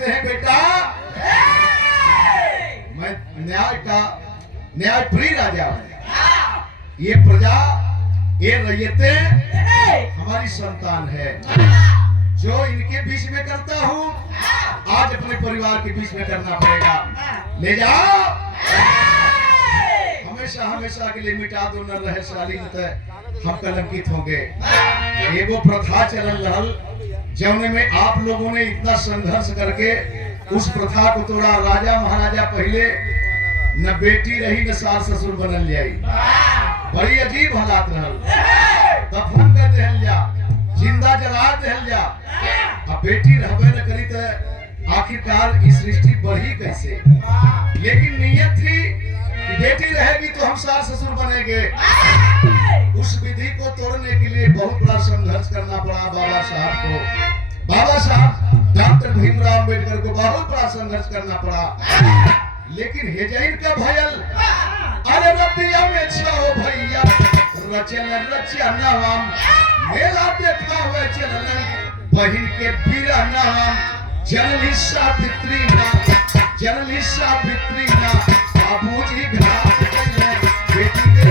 कहते हैं बेटा मैं न्याय प्रिय राजा हूं। ये प्रजा, ये रैयतें हमारी संतान है। जो इनके बीच में करता हूं, आज अपने परिवार के बीच में करना पड़ेगा। ले जाओ, हमेशा हमेशा के लिए मिटा दो, न रहे शालीन हम कलंकित होंगे। एगो प्रथा चलन रहल, जौने में आप लोगों ने इतना संघर्ष करके उस प्रथा को तोड़ा। राजा महाराजा पहले न बेटी रही न सास ससुर बनल जाई, बड़ी अजीब हालात रहल। दफन कर देहल जा, जिंदा जला देहल जा। अब बेटी रहबे न करी तो आखिरकार इस सृष्टि बढ़ी कैसे? लेकिन नियत थी कि बेटी रहेगी तो हम सास ससुर बनेंगे। उस विधि को तोड़ने के लिए बहुत बड़ा संघर्ष करना पड़ा बाबा साहब को। बाबा साहब डॉक्टर भीमराव अम्बेडकर को बहुत बड़ा संघर्ष करना पड़ा। लेकिन हेजैन का भयल, अरे रतिया में छो भैया रचन रचना मेला देखा हुए चलन बहिन के पीरा नाम जननी सावित्री ना, जननी सावित्री ना बाबूजी घाट बेटी के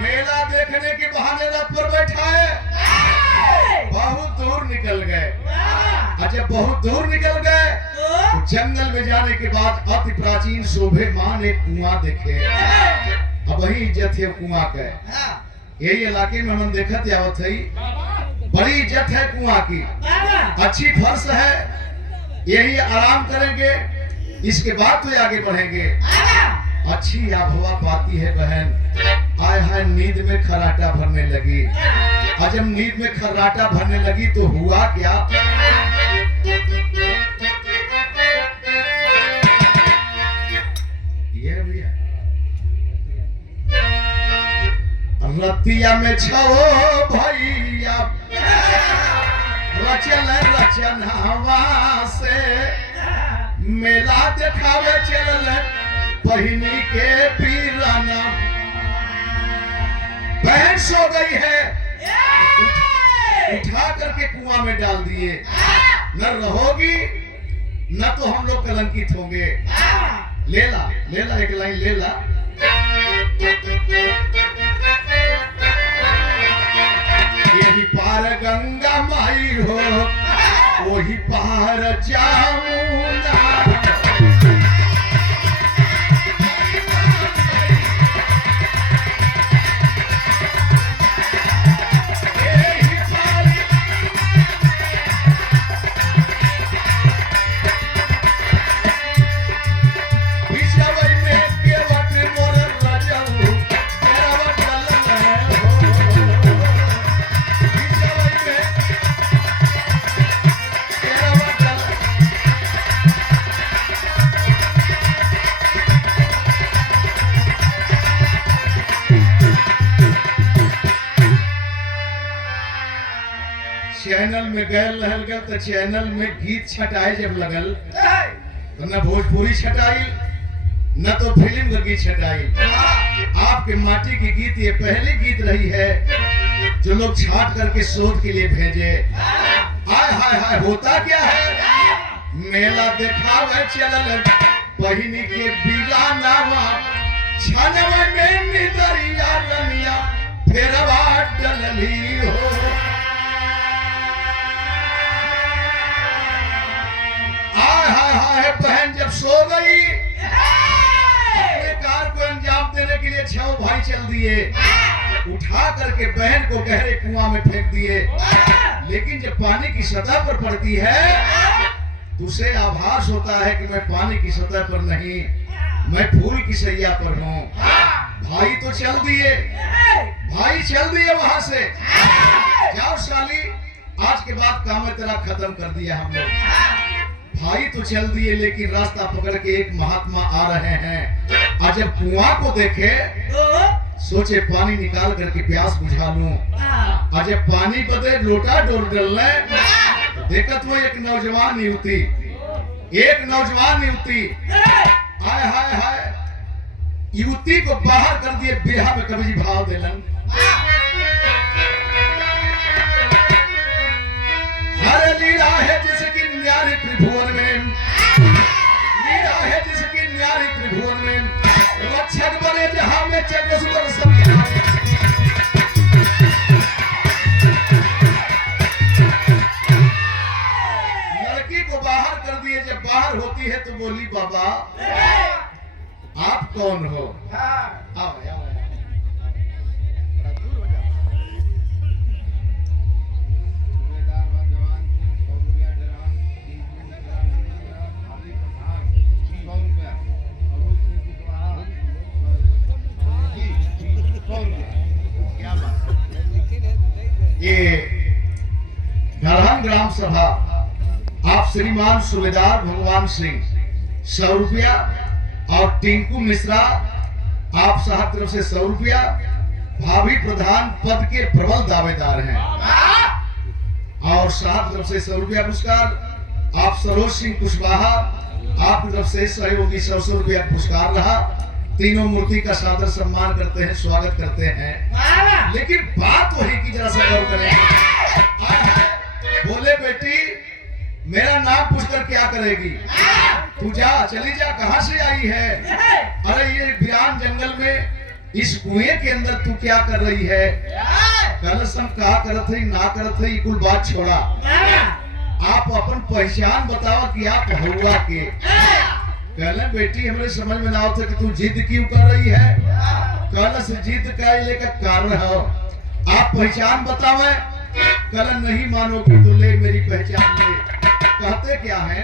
मेला देखने के बहाने रथ पर बैठाए, बहुत दूर निकल गए। जब बहुत दूर निकल गए तो जंगल में जाने के बाद अति प्राचीन शोभेमान एक कुआं देखे। अब वही इज्जत है कुआं के। यही इलाके में हम देखत आवत है, बड़ी इज्जत है कुआं की, अच्छी फर्श है। यही आराम करेंगे, इसके बाद तो आगे बढ़ेंगे। अच्छी आबहवा पाती है बहन। आय हाय नींद में खर्राटा भरने लगी। और जब नींद में खर्राटा भरने लगी तो हुआ क्या? ये भैया रतिया में छो भैया रचन हवा से मेला देखावे चलल बहिनी के पीराना। बहन सो गई है, उठा करके कुआं में डाल दिए। न रहोगी न तो हम लोग कलंकित होंगे। लेला लेला एक लाइन लेला। यही पार गंगा माई हो, वही पार जामुना। चैनल में गैल रहल गल तो चैनल में गीत छटाए जब लगल तो न भोजपुरी छटाई न तो फिल्म का गीत छटाई। आपके माटी की गीत ये पहली गीत रही है जो लोग छाट करके शोध के लिए भेजे। हाय हाय हाय होता क्या है? मेला देखावे चलल बहिनी के बीरानावा छनवा में निदरिया रनिया फेरवा डलली हो। बहन जब सो गई, अपने कार को अंजाम देने के लिए छह भाई चल दिए। उठा करके बहन को गहरे कुआं में फेंक दिए। लेकिन जब पानी की सतह पर पड़ती है तो उसे आभास होता है कि मैं पानी की सतह पर नहीं, मैं फूल की सैया पर हूँ। भाई तो चल दिए, भाई चल दिए वहां से। जाओ साली, आज के बाद काम तेरा खत्म कर दिया हम लोग। भाई तो चल दिए लेकिन रास्ता पकड़ के एक महात्मा आ रहे हैं। आज जब कुआं को देखे सोचे पानी निकाल करके प्यास बुझा लूं। आज जब पानी बदे लोटा डोल डलने देखत वो एक नौजवान युवती एक नौजवान युवती, हाय हाय हाय, युवती को बाहर कर दिए, बिरहा में कवि जी भाव दिलन। हर लीला है जिसकी न्यारी त्रिभुवन में, लीला है जिसकी न्यारी त्रिभुवन में, रक्षक बने जहां में चक्र सुदर्शन। लड़की को बाहर कर दिए, जब बाहर होती है तो बोली बाबा आप कौन हो? आओ आओ ये गढ़हन ग्राम सभा आप श्रीमान सूबेदार भगवान सिंह 100 रुपया और टिंकू मिश्रा आप साहब तरफ से 100 रुपया, भाभी प्रधान पद के प्रबल दावेदार हैं और साहब तरफ से 100 रुपया पुरस्कार। आप सरोज सिंह कुशवाहा आप तरफ से सहयोगी 100 रुपया पुरस्कार रहा। तीनों मूर्ति का सादर सम्मान करते हैं, स्वागत करते हैं। लेकिन बात वही की जरा सा गौर करें। बोले बेटी मेरा नाम पूछकर क्या करेगी? तू जा, चली जा, कहां से आई है? अरे ये वीरान जंगल में इस कुएं के अंदर तू क्या कर रही है? कल सम कहा करत है ना करत है, कुल बात छोड़ा, आप अपन पहचान बताओ कि आप हुआ के। कहले बेटी हमरे समझ में ना आता कि तू जिद क्यों कर रही है। कहले से जिद का लेकर कारण है, आप पहचान बतावे। कहले नहीं मानोगे तो ले मेरी पहचान ले। कहते क्या है?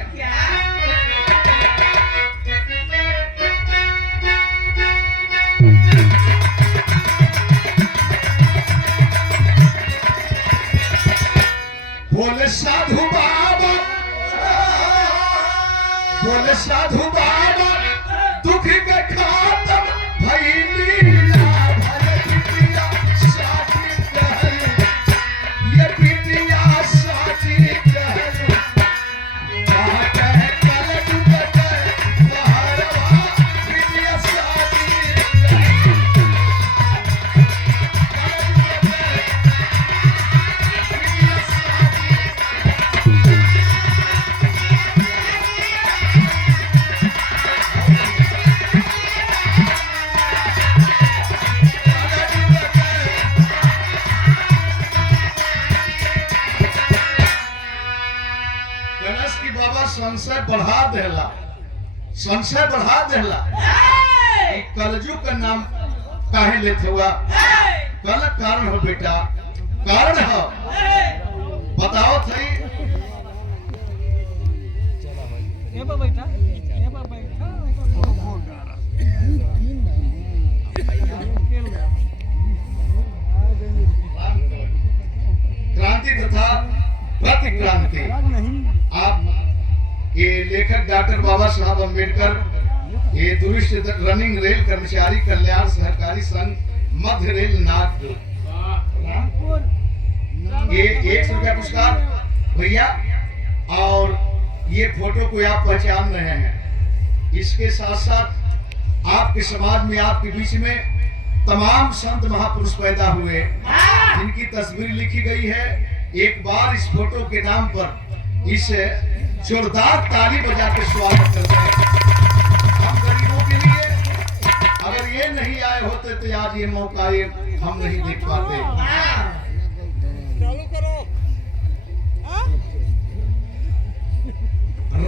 बोले साधु बाबा, बोले साधु बाबा दुख के खातम भई लीला, भले बिटिया साची कहलू, ये बिटिया साची कहलू, कहा कहे कल डूबे कहे बहरवा, बिटिया साची कहलू। संशय बढ़ा देला, संशय बढ़ा देला। कलजू का नाम काहे लेते हुआ? कल कारण हो बेटा, कारण हो, बताओ थई। क्रांति तथा प्रतिक्रांति। आप ये लेखक डॉक्टर बाबा साहब अम्बेडकर, ये दूरिस्ट रनिंग रेल कर्मचारी कल्याण सहकारी संघ मध्य रेल नागपुर, ये 100 रुपया पुरस्कार भैया। और ये फोटो को आप पहचान रहे हैं। इसके साथ साथ आपके समाज में, आपके बीच में तमाम संत महापुरुष पैदा हुए जिनकी तस्वीर लिखी गई है। एक बार इस फोटो के नाम पर इस जोरदार ताली बजा के स्वागत करते हैं। हम गरीबों के लिए अगर ये नहीं आए होते तो आज ये मौका ये हम नहीं देख पाते।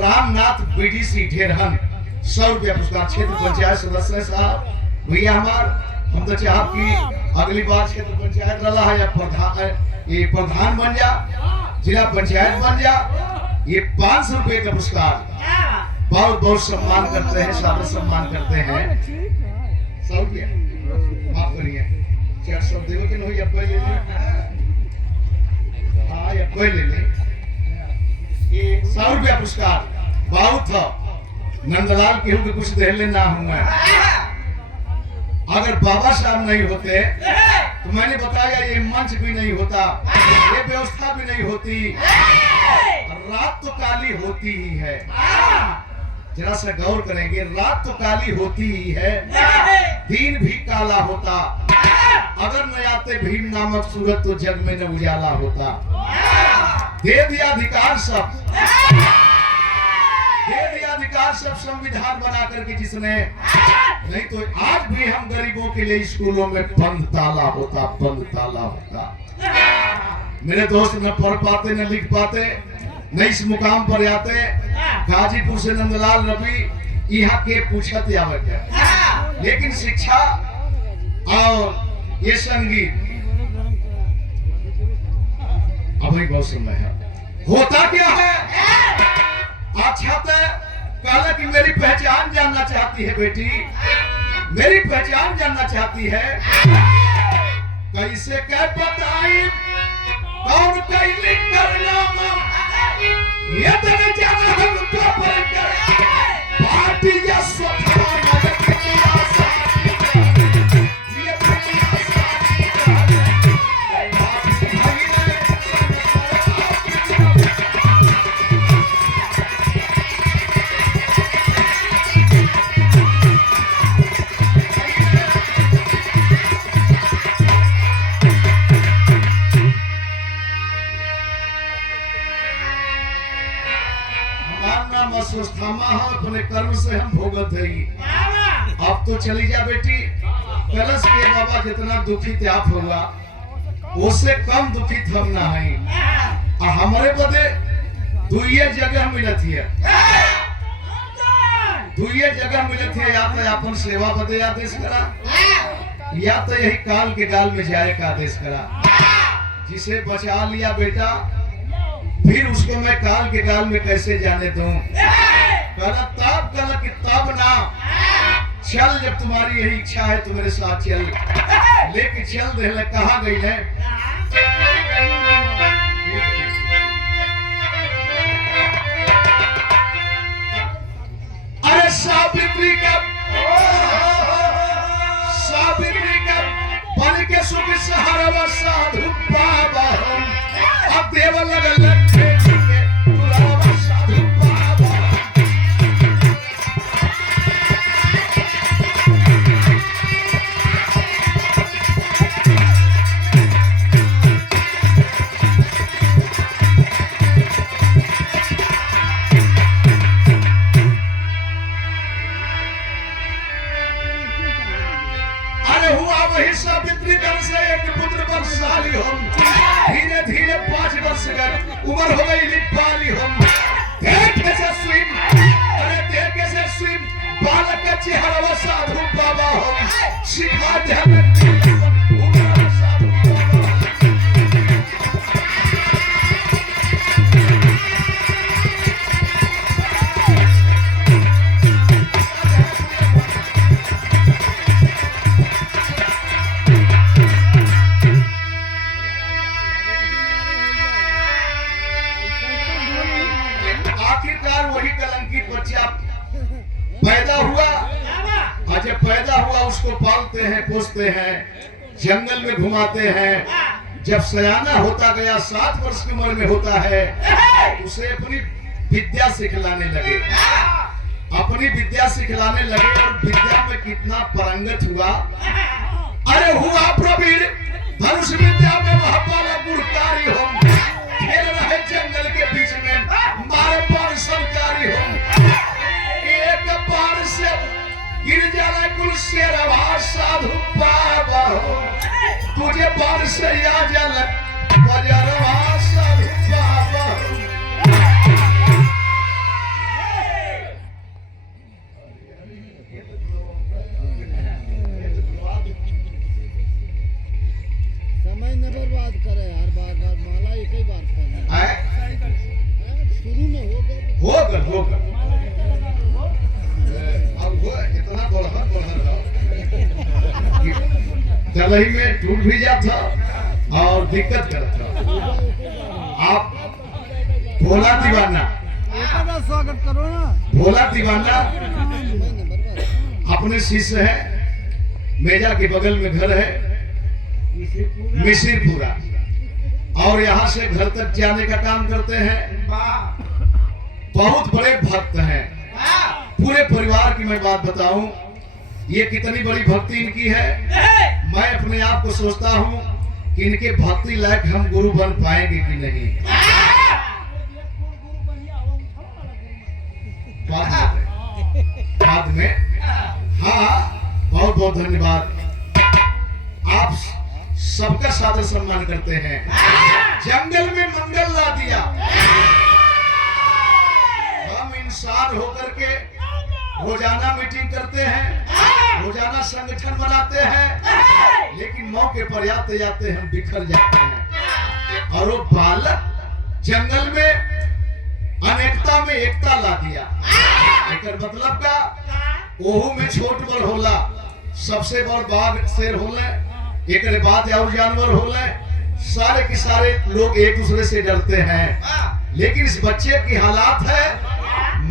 रामनाथ बीडीसी ढेरहन 100 रुपया पुरस्कार, क्षेत्र पंचायत सदस्य साहब भैया हमार। हम तो चाहब कि अगली बार क्षेत्र पंचायत रहा है या प्रधान बन जा, जिला पंचायत बन जा। ये 500 रुपए का पुरस्कार बहुत बहुत सम्मान करते हैं, सादर सम्मान करते हैं। 100 रुपया माफ करिए, 400 देवे के नहीं, अब ले ले। हाँ अब ले ले। ये 100 रुपया पुरस्कार बहुत था। नंदलाल केहू के कुछ देहले ना हुआ। अगर बाबा साहब नहीं होते तो मैंने बताया ये मंच भी नहीं होता, ये व्यवस्था भी नहीं होती। रात तो काली होती ही है, जरा सा गौर करेंगे, रात तो काली होती ही है, दिन भी काला होता, अगर न आते भीम नामक सूरत तो जग में न उजाला होता। दे दिया अधिकार सब, दे दिया अधिकार सब संविधान बना करके जिसने, नहीं तो आज भी हम गरीबों के लिए स्कूलों में बंद ताला होता, बंद ताला होता। मेरे दोस्त न पढ़ पाते न लिख पाते, न इस मुकाम पर आते। गाजीपुर से नंदलाल रवि यहाँ के पूछते आवत है, लेकिन शिक्षा और ये संगीत अभी बहुत समय है। होता क्या है, अच्छा तो कहा कि मेरी पहचान जानना चाहती है बेटी, मेरी पहचान जानना चाहती है, कैसे क्या बताई कौन कैली करना ये तो नहीं जाना हम तो पर पार्टी या स्वतंत्र अपने कर्म से हम भोगत है। अब तो चली जा बेटी, कलश के बाबा जितना दुखित आप होगा उससे कम दुखित हम ना है। हमारे बदे दुइये जगह मिलत है, दुइये जगह मिलत है, या तो अपन सेवा बदे आदेश करा, या तो यही काल के गाल में जाए का आदेश करा। जिसे बचा लिया बेटा, फिर उसको मैं काल के गाल में कैसे जाने दूं। कल कि तब ना चल, जब तुम्हारी यही इच्छा है तो मेरे साथ चल, लेके चल दे। कहाँ गई है, अरे सावित्री का बन के सुख सहारा साधु बाबा, अब देव लगल धीरे धीरे 5 वर्ष उम्र हो गई लिपाली हम देखे से स्विम, अरे देखे से स्विम बालक का चेहरा साधु बाबा हम सिखा दे उसको पालते हैं, पोसते हैं, जंगल में घुमाते हैं। जब सयाना होता गया, 7 वर्ष की उम्र में होता है, उसे अपनी विद्या सिखलाने लगे, अपनी विद्या सिखलाने लगे। और विद्या में कितना पारंगत हुआ, अरे हुआ प्रवीण धनुष विद्या में महापाला गुणकारी हम, खेल रहे जंगल के बीच में, मारे बाण संकारी हम, एक बाण से गिर जाना कुल शेरवा साधु बाबा, तुझे बाण से या जल बजरवा साधु बाबा। समय न बर्बाद करे यार, बार बार माला एक ही बार करना शुरू में होगा इतना दलही में टूट भी जाता और दिक्कत करता। आप भोला दीवाना, स्वागत करो ना, भोला दीवाना अपने शिष्य है, मेजा के बगल में घर है मिसिरपुरा, और यहाँ से घर तक जाने का काम करते हैं। बहुत बड़े भक्त हैं। पूरे परिवार की मैं बात बताऊं, ये कितनी बड़ी भक्ति इनकी है। मैं अपने आप को सोचता हूं कि इनके भक्ति लायक हम गुरु बन पाएंगे कि नहीं। बाद में हाँ, बहुत बहुत धन्यवाद। आप सबका सादर सम्मान करते हैं। जंगल में मंगल ला दिया। हम इंसान होकर के रोजाना मीटिंग करते हैं, रोजाना संगठन बनाते हैं, लेकिन मौके पर आते जाते हम बिखर जाते हैं। और वो बालक जंगल में अनेकता में एकता ला दिया। एकर मतलब का ओहू में छोट बड़ होला, सबसे बड़ बाघ शेर होला, एक बाद और जानवर होला। सारे के सारे लोग एक दूसरे से डरते हैं, लेकिन इस बच्चे की हालात है,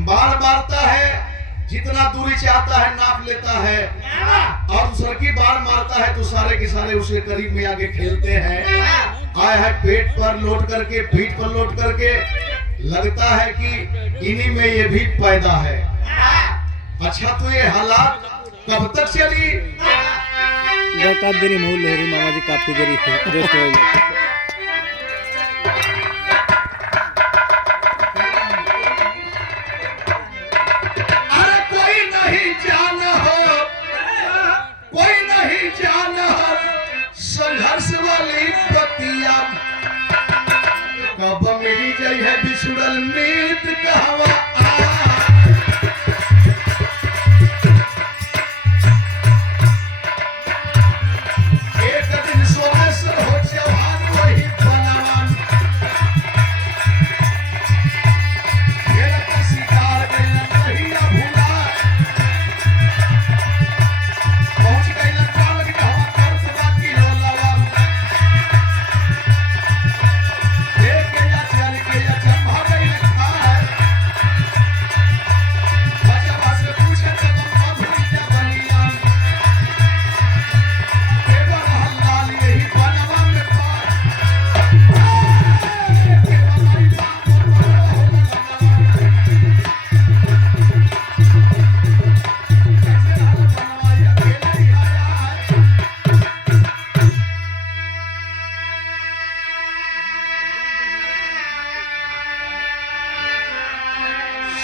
बार मारता है, जितना दूरी चाहता है नाप लेता है, और दूसरे की बार मारता है तो सारे के सारे उसके करीब में आगे खेलते हैं। आया है पेट पर लोट करके, पीठ पर लोट करके, लगता है कि इन्हीं में ये भी पैदा है। अच्छा, तो ये हालात कब तक चली? देरी मूल लहरी मामा जी काफी देरी रेस्ट हो गई। अरे कोई नहीं जाना हो, कोई नहीं जाना हो संघर्ष वाली पतिया, कब मिली जाई है बिछुड़ल मीत कहवा।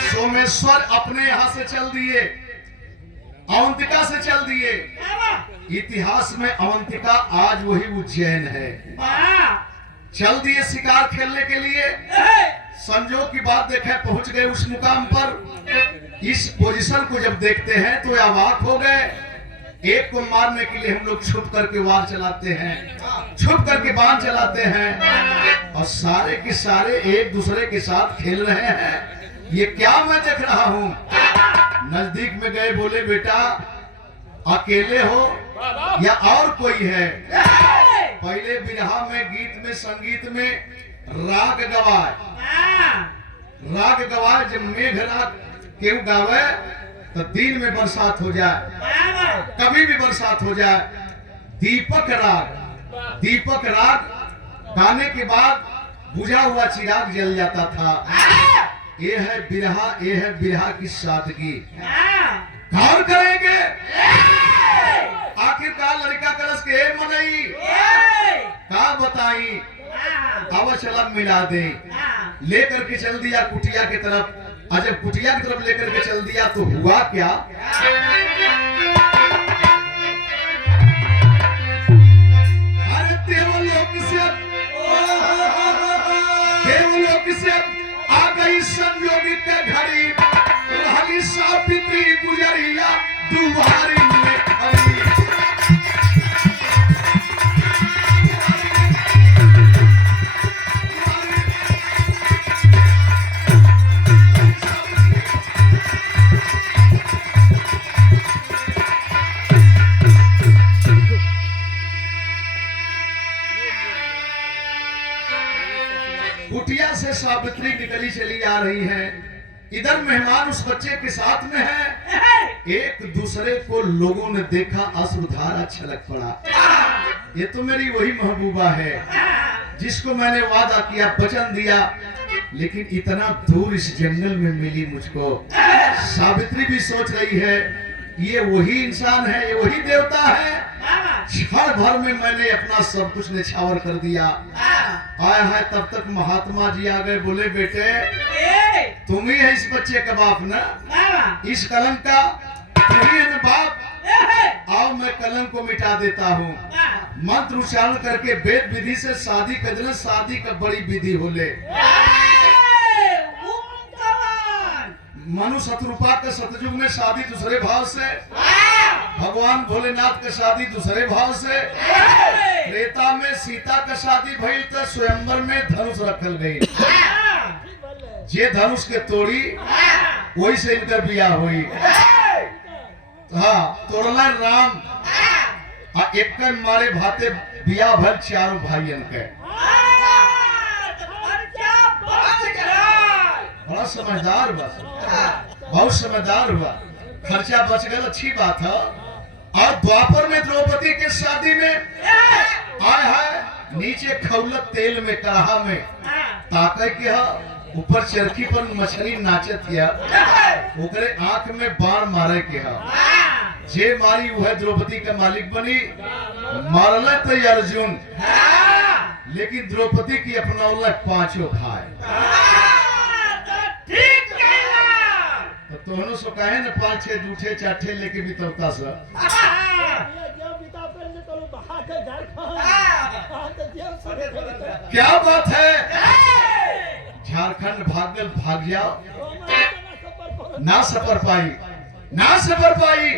सोमेश्वर अपने यहाँ से चल दिए, अवंतिका से चल दिए। इतिहास में अवंतिका आज वही उज्जैन है। चल दिए शिकार खेलने के लिए। संजोग की बात देखे पहुंच गए उस मुकाम पर। इस पोजीशन को जब देखते हैं तो अवाक हो गए। एक को मारने के लिए हम लोग छुप करके वार चलाते हैं, छुप करके बाण चलाते हैं, और सारे के सारे एक दूसरे के साथ खेल रहे हैं। ये क्या मैं देख रहा हूं? नजदीक में गए, बोले बेटा अकेले हो या और कोई है? पहले बिरहा में, गीत में, संगीत में राग गवाए, राग गवाए। जब मेघ राग क्यों गावे तो दिन में बरसात हो जाए, कभी भी बरसात हो जाए। दीपक राग, दीपक राग गाने के बाद बुझा हुआ चिराग जल जाता था। ये है बिरहा, ये है बिरहा की सादगी। गौर करेंगे। आखिरकार लड़का कलश के मनई का बताई, अब चला मिला दे। लेकर के चल दिया कुटिया की तरफ। और जब कुटिया की तरफ लेकर के चल दिया तो हुआ क्या? अरे देवलोक से आ गई संयोगी के घड़ी, रहली सावित्री गुजरिया दुआरी में खड़ी। कुटिया से सावित्री निकली चली आ रही है। इधर मेहमान उस बच्चे के साथ में है। एक दूसरे को लोगों ने देखा, अश्रुधारा छलक पड़ा। ये तो मेरी वही महबूबा है। जिसको मैंने वादा किया, वचन दिया, लेकिन इतना दूर इस जंगल में मिली मुझको। सावित्री भी सोच रही है ये वही इंसान है, ये वही देवता है। क्षण भर में मैंने अपना सब कुछ निछावर कर दिया। आया है तब तक महात्मा जी आ गए, बोले बेटे तुम ही है इस बच्चे का बाप ना, इस कलंक का तुम ही है ना बाप। आओ मैं कलंक को मिटा देता हूँ। मंत्र उच्चारण करके वेद विधि से शादी कर देना, शादी का बड़ी विधि होले। मनु शत्रुपा के सतयुग में शादी दूसरे भाव से, भगवान भोलेनाथ के शादी दूसरे भाव से, त्रेता में सीता का शादी भइल तो स्वयंवर में धनुष रखल गई। जे धनुष के तोड़ी वही से इनकर बियाह हुई। हाँ, तोड़ला राम आ एक मारे भाते बियाह भर चारों भाइयन के। बड़ा समझदार हुआ, बहुत समझदार हुआ, खर्चा बच गया, अच्छी बात है। और द्वापर में द्रौपदी के शादी में आए है नीचे खौलत तेल में कढ़ा में ताके के ऊपर चरखी पर मछली नाचत किया, ओकरे आंख में बाण मारे के जे मारी वह द्रौपदी का मालिक बनी। मारल तो अर्जुन, लेकिन द्रौपदी की अपनौल पांचों भाई। तो तोहनो सो कहे न 5-6 दूठे चाठे लेके बितवता सा। क्या बात है, झारखंड भागल भाग जाओ, ना सफर पाई, ना सफर पाई।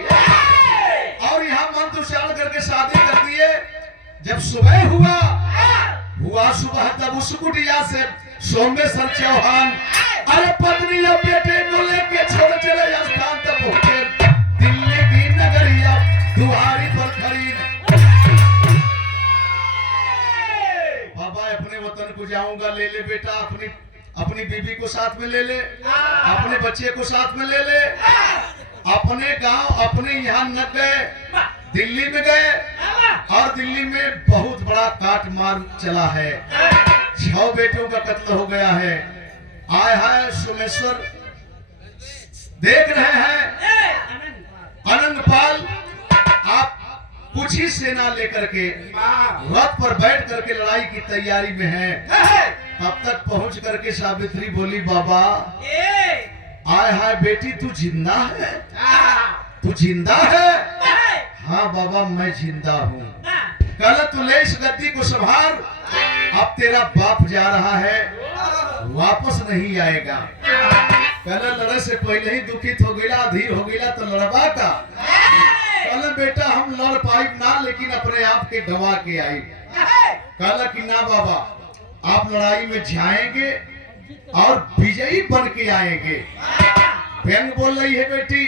और यहाँ मंत्र उच्चारण करके शादी कर दिए। जब सुबह हुआ सुबह, तब उस कुटिया से सोमेश्वर चौहान अरे पत्नी और बेटे को लेके छोड़ चले स्थान तक पहुंचे। दिल्ली की नगरिया दुआरी पर खड़ी, बाबा अपने वतन को जाऊंगा, ले ले बेटा, अपनी बीबी को साथ में ले ले, अपने बच्चे को साथ में ले ले। अपने गांव अपने यहाँ न गए, दिल्ली में गए, और दिल्ली में बहुत बड़ा काट मार चला है, 6 बेटों का कत्ल हो गया है। आए है सोमेश्वर देख रहे हैं अनंतपाल आप कुछ ही सेना लेकर के रथ पर बैठ करके लड़ाई की तैयारी में है। तब तक पहुंच करके सावित्री बोली बाबा आए हाय बेटी तू जिंदा है, तू जिंदा है? हाँ बाबा मैं जिंदा हूँ। कल तू ले इस गद्दी को संभाल, अब तेरा बाप जा रहा है, वापस नहीं आएगा। कल लड़े से पहले ही दुखित हो गया, अधीर हो गया तो लड़वा का। कल बेटा हम लड़ पाई ना, लेकिन अपने आप के गवा के आई। कल कि ना बाबा आप लड़ाई में जाएंगे और विजयी बन के आएंगे। व्यंग बोल रही है बेटी,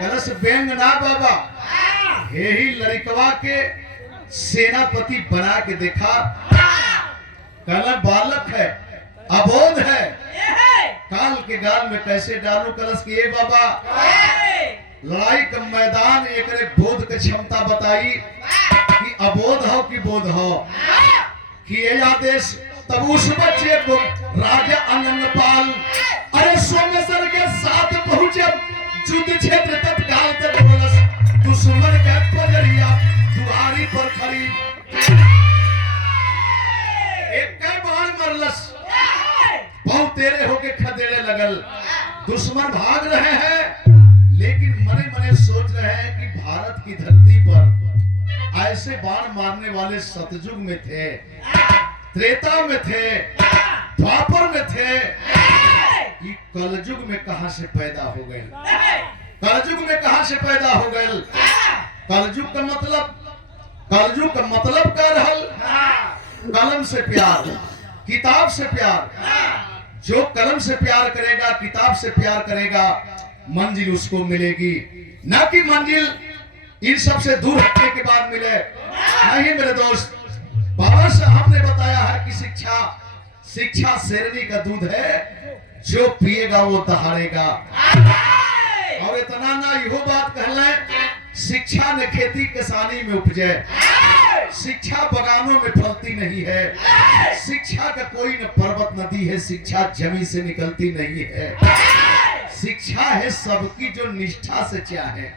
कल से व्यंग ना बाबा, यही लड़कवा के सेनापति बना के देखा। कल बालक है, अबोध है, काल के गाल में कैसे डालू कलश की। ये बाबा लड़ाई का मैदान एक बोध की क्षमता बताई कि अबोध हो कि बोध हो कि ये आदेश। तब उस बच्चे को राजा अनंतपाल अरे सोमेश्वर के साथ पहुंचे युद्ध क्षेत्र तत्काल तक दुश्मन के पजरिया दुआरी पर खड़ी एक बाण मरलस, बहुत तेरे होके खदेड़े लगल। दुश्मन भाग रहे हैं, लेकिन मने मने सोच रहे हैं कि भारत की धरती पर ऐसे बाण मारने वाले सतयुग में थे, त्रेता में थे, द्वापर में थे, कि कलयुग में कहां से पैदा हो गए? कलयुग में कहां से पैदा हो गए? कलयुग का मतलब क्या रहल? कलम से प्यार, किताब से प्यार। जो कलम से प्यार करेगा, किताब से प्यार करेगा, मंजिल उसको मिलेगी, ना कि मंजिल इन सब से दूर हटने के बाद मिले। नहीं मेरे दोस्त, बाबा साहब ने बताया है कि शिक्षा शेरनी का दूध है, जो पिएगा वो दहाड़ेगा। और इतना ना इहो बात कहले, शिक्षा ने खेती किसानी में उपजे, शिक्षा बगानों में फलती नहीं है, शिक्षा का कोई न पर्वत नदी है, शिक्षा जमीन से निकलती नहीं है। शिक्षा है सबकी जो निष्ठा से चाहे,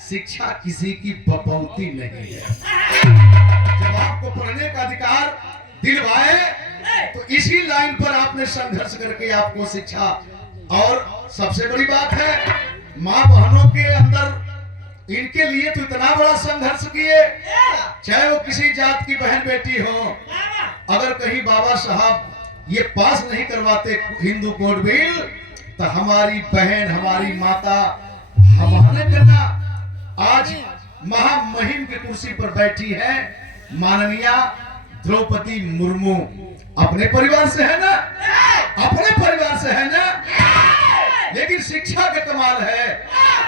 शिक्षा किसी की बपौती नहीं है। जब आपको पढ़ने का अधिकार दिलवाए तो इसी लाइन पर आपने संघर्ष करके आपको शिक्षा। और सबसे बड़ी बात है, माँ बहनों के अंदर इनके लिए तो इतना बड़ा संघर्ष किए, चाहे वो किसी जात की बहन बेटी हो। अगर कहीं बाबा साहब ये पास नहीं करवाते हिंदू कोड बिल, तो हमारी बहन, हमारी माता, हमारे करना आज महामहिम की कुर्सी पर बैठी है माननीय द्रौपदी मुर्मू। अपने परिवार से है ना, अपने परिवार से है ना। लेकिन शिक्षा का कमाल है,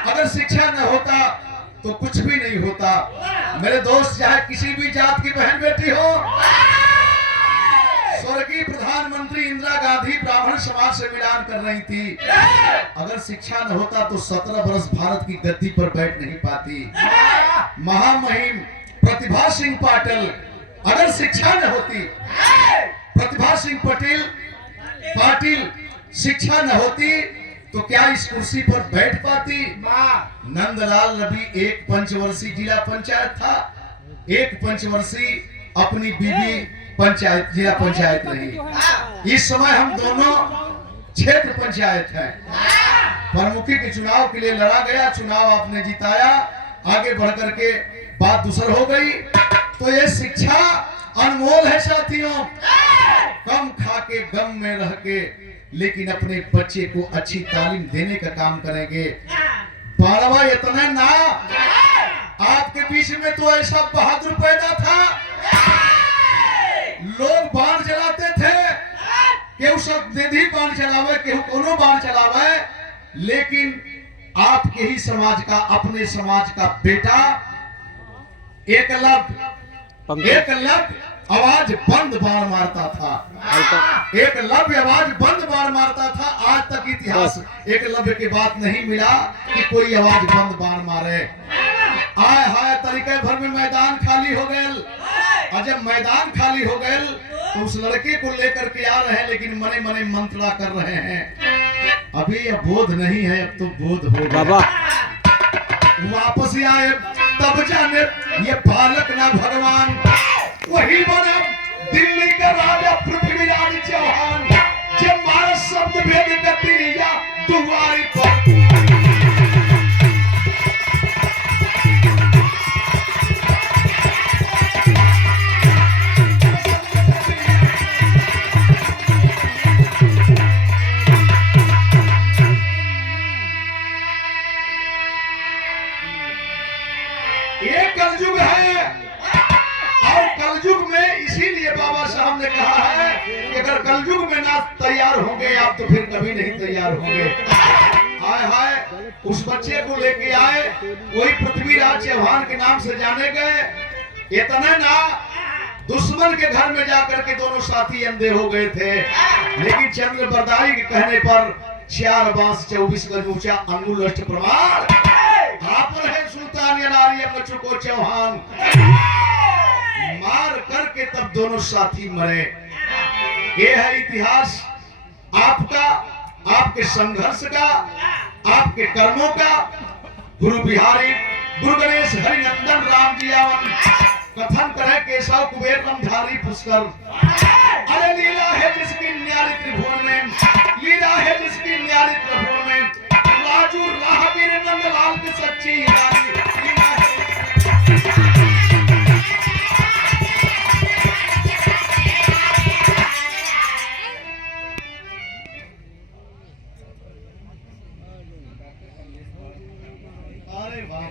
अगर शिक्षा न होता तो कुछ भी नहीं होता। मेरे दोस्त, चाहे किसी भी जात की बहन बेटी हो, स्वर्गीय प्रधानमंत्री इंदिरा गांधी ब्राह्मण समाज से मिलान कर रही थी। अगर शिक्षा न होता तो 17 वर्ष भारत की गद्दी पर बैठ नहीं पाती। महामहिम प्रतिभा सिंह पाटिल, अगर शिक्षा न होती, प्रतिभा सिंह पाटिल शिक्षा न होती तो क्या इस कुर्सी पर बैठ पाती? नंदलाल नबी एक पंचवर्षीय जिला पंचायत था, एक पंचवर्षीय अपनी बीबी पंचायत जिला पंचायत रही। इस समय हम दोनों क्षेत्र पंचायत हैं। प्रमुखी के चुनाव के लिए लड़ा गया, चुनाव आपने जिताया, आगे बढ़ करके बात दूसर हो गई। तो ये शिक्षा अनमोल है साथियों। कम खा के गम में रह के लेकिन अपने बच्चे को अच्छी तालीम देने का काम करेंगे। 12वां इतना ना, आपके बीच में तो ऐसा बहादुर पैदा था, लोग बाण चलाते थे, केहू सब देधी बाण चलावे, केहू कोनो बाण चलावे, लेकिन आपके ही समाज का, अपने समाज का बेटा एकलव्य आवाज बंद बाण मारता था। एकलव्य आवाज बंद बाण मारता था। आज तक इतिहास एकलव्य की बात नहीं मिला कि कोई आवाज बंद बाण मारे। आय हाय तरीके भर में मैदान खाली हो गए, और जब मैदान खाली हो गए तो उस लड़के को लेकर के आ रहे हैं, लेकिन मने मने मंत्रणा कर रहे हैं। अभी यह बोध नहीं है, अब तो बोध हो बाबा। वापस आए तब जाने ये बालक ना भगवान, वही बना दिल्ली का राजा पृथ्वीराज चौहान, जब मारा शब्द भेद कतिरिया दुआरी पर। ये कलयुग है, और कलयुग में इसीलिए बाबा साहब ने कहा है कि अगर कलयुग में ना तैयार होंगे आप तो फिर कभी नहीं तैयार होंगे। हाय हाय, उस बच्चे को लेके आए, वही पृथ्वीराज चौहान के नाम से जाने गए। इतना ना, दुश्मन के घर में जाकर के दोनों साथी अंधे हो गए थे, लेकिन चंद्र बरदाई के कहने पर 4 बांस 24 गज ऊंचा अंगुल अष्ट प्रमाण आप रहे सुल्तान यानारी चुको चौहान, मार करके तब दोनों साथी मरे। ये है इतिहास आपका, आपके संघर्ष का, आपके कर्मों का। गुरु बिहारी गुरु गणेश हरिनंदन राम जी आवन कथन करे केशव कुबेर रमधारी पुष्कर। अरे लीला है जिसकी न्यारी त्रिभुवन में, लीला है जिसकी न्यारी त्रिभुवन में, राजू राहबीर नंदलाल की सच्ची लीला है। अरे वाह,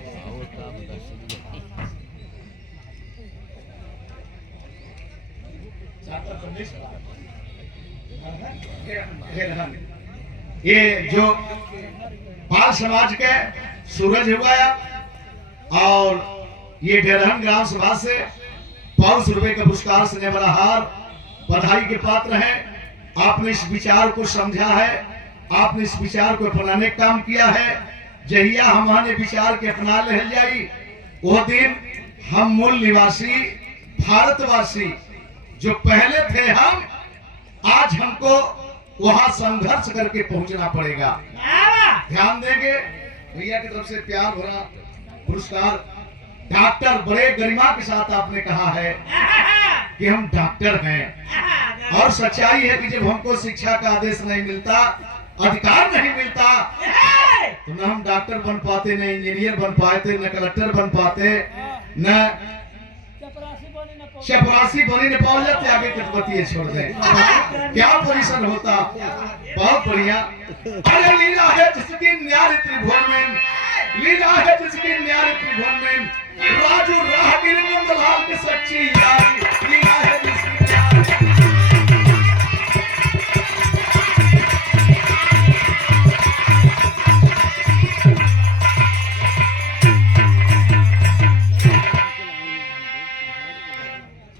ये जो बाल समाज के सूरज हुआ, और ये डेरहन ग्राम सभा से 500 रुपए का पुरस्कार से बड़ा हार बधाई के पात्र हैं। आपने इस विचार को समझा है, आपने इस विचार को अपनाने का काम किया है। जहिया हमारे विचार के अपना ले जाई, वो दिन हम मूल निवासी भारतवासी जो पहले थे हम, आज हमको वहां संघर्ष करके पहुंचना पड़ेगा। ध्यान देंगे भैया की तरफ से प्यार भरा पुरस्कार। डॉक्टर बड़े गरिमा के साथ आपने कहा है कि हम डॉक्टर हैं, और सच्चाई है कि जब हमको शिक्षा का आदेश नहीं मिलता, अधिकार नहीं मिलता, तो न हम डॉक्टर बन पाते, न इंजीनियर बन पाते, न कलेक्टर बन पाते, न चपरासी बनी ने पाओ जाते, आगे कटपतिये छोड़ दे, क्या पोजीशन होता। बहुत बढ़िया। अरे लीला है जिसकी न्यारी त्रिभुवन में, लीला है जिसकी न्यारी त्रिभुवन में, राजू राहगीर नंदलाल की सच्ची यारी, लीला है जिसकी